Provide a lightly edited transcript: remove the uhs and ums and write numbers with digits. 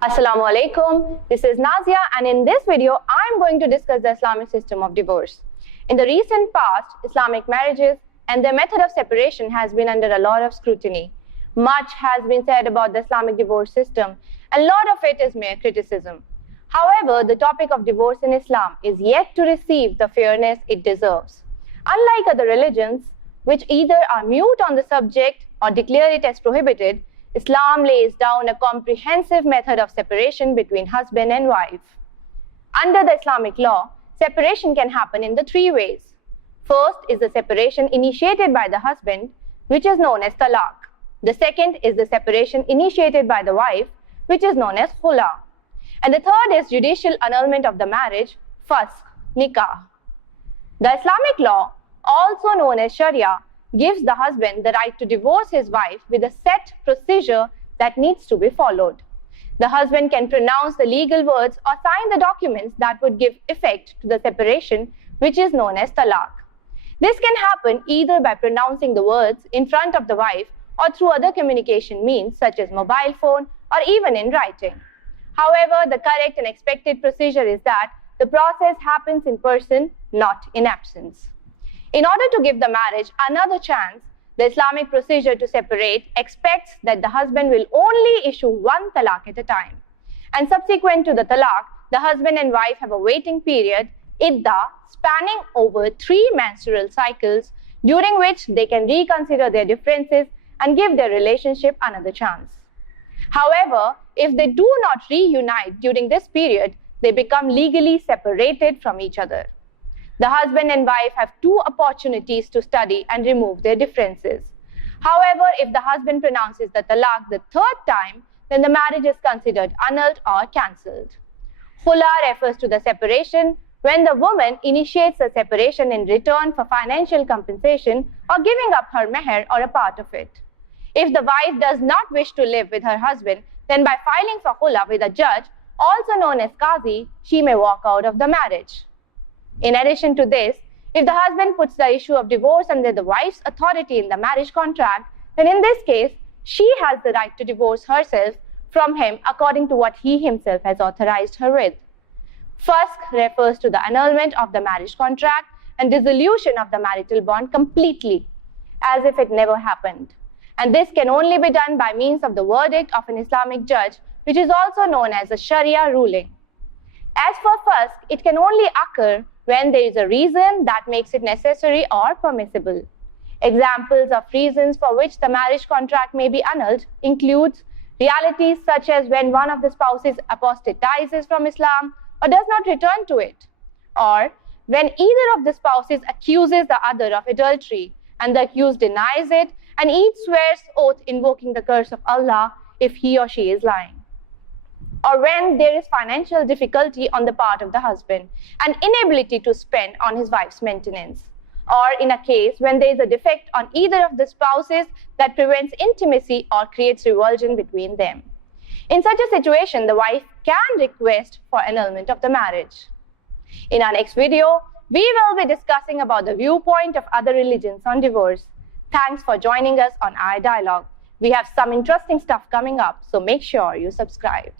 Assalamu alaikum. This is Nazia, and in this video, I'm going to discuss the Islamic system of divorce. In the recent past, Islamic marriages and their method of separation has been under a lot of scrutiny. Much has been said about the Islamic divorce system, and a lot of it is mere criticism. However, the topic of divorce in Islam is yet to receive the fairness it deserves. Unlike other religions, which either are mute on the subject or declare it as prohibited, Islam lays down a comprehensive method of separation between husband and wife. Under the Islamic law, separation can happen in the three ways. First is the separation initiated by the husband, which is known as talaq. The second is the separation initiated by the wife, which is known as khula. And the third is judicial annulment of the marriage, fasq, nikah. The Islamic law, also known as Sharia, gives the husband the right to divorce his wife with a set procedure that needs to be followed. The husband can pronounce the legal words or sign the documents that would give effect to the separation, which is known as talaq. This can happen either by pronouncing the words in front of the wife or through other communication means such as mobile phone or even in writing. However, the correct and expected procedure is that the process happens in person, not in absence. In order to give the marriage another chance, the Islamic procedure to separate expects that the husband will only issue one talaq at a time. And subsequent to the talaq, the husband and wife have a waiting period, IDDAH, spanning over 3 menstrual cycles, during which they can reconsider their differences and give their relationship another chance. However, if they do not reunite during this period, they become legally separated from each other. The husband and wife have 2 opportunities to study and remove their differences. However, if the husband pronounces the talaq the 3rd time, then the marriage is considered annulled or cancelled. Khula refers to the separation when the woman initiates the separation in return for financial compensation or giving up her meher or a part of it. If the wife does not wish to live with her husband, then by filing for khula with a judge, also known as qazi, she may walk out of the marriage. In addition to this, if the husband puts the issue of divorce under the wife's authority in the marriage contract, then in this case, she has the right to divorce herself from him according to what he himself has authorized her with. Fasq refers to the annulment of the marriage contract and dissolution of the marital bond completely, as if it never happened. And this can only be done by means of the verdict of an Islamic judge, which is also known as a Sharia ruling. As for fasq, it can only occur when there is a reason that makes it necessary or permissible. Examples of reasons for which the marriage contract may be annulled includes realities such as when one of the spouses apostatizes from Islam or does not return to it, or when either of the spouses accuses the other of adultery and the accused denies it and each swears oath invoking the curse of Allah if he or she is lying. Or when there is financial difficulty on the part of the husband and inability to spend on his wife's maintenance. Or in a case when there is a defect on either of the spouses that prevents intimacy or creates revulsion between them. In such a situation, the wife can request for annulment of the marriage. In our next video, we will be discussing about the viewpoint of other religions on divorce. Thanks for joining us on Idialogue. We have some interesting stuff coming up, so make sure you subscribe.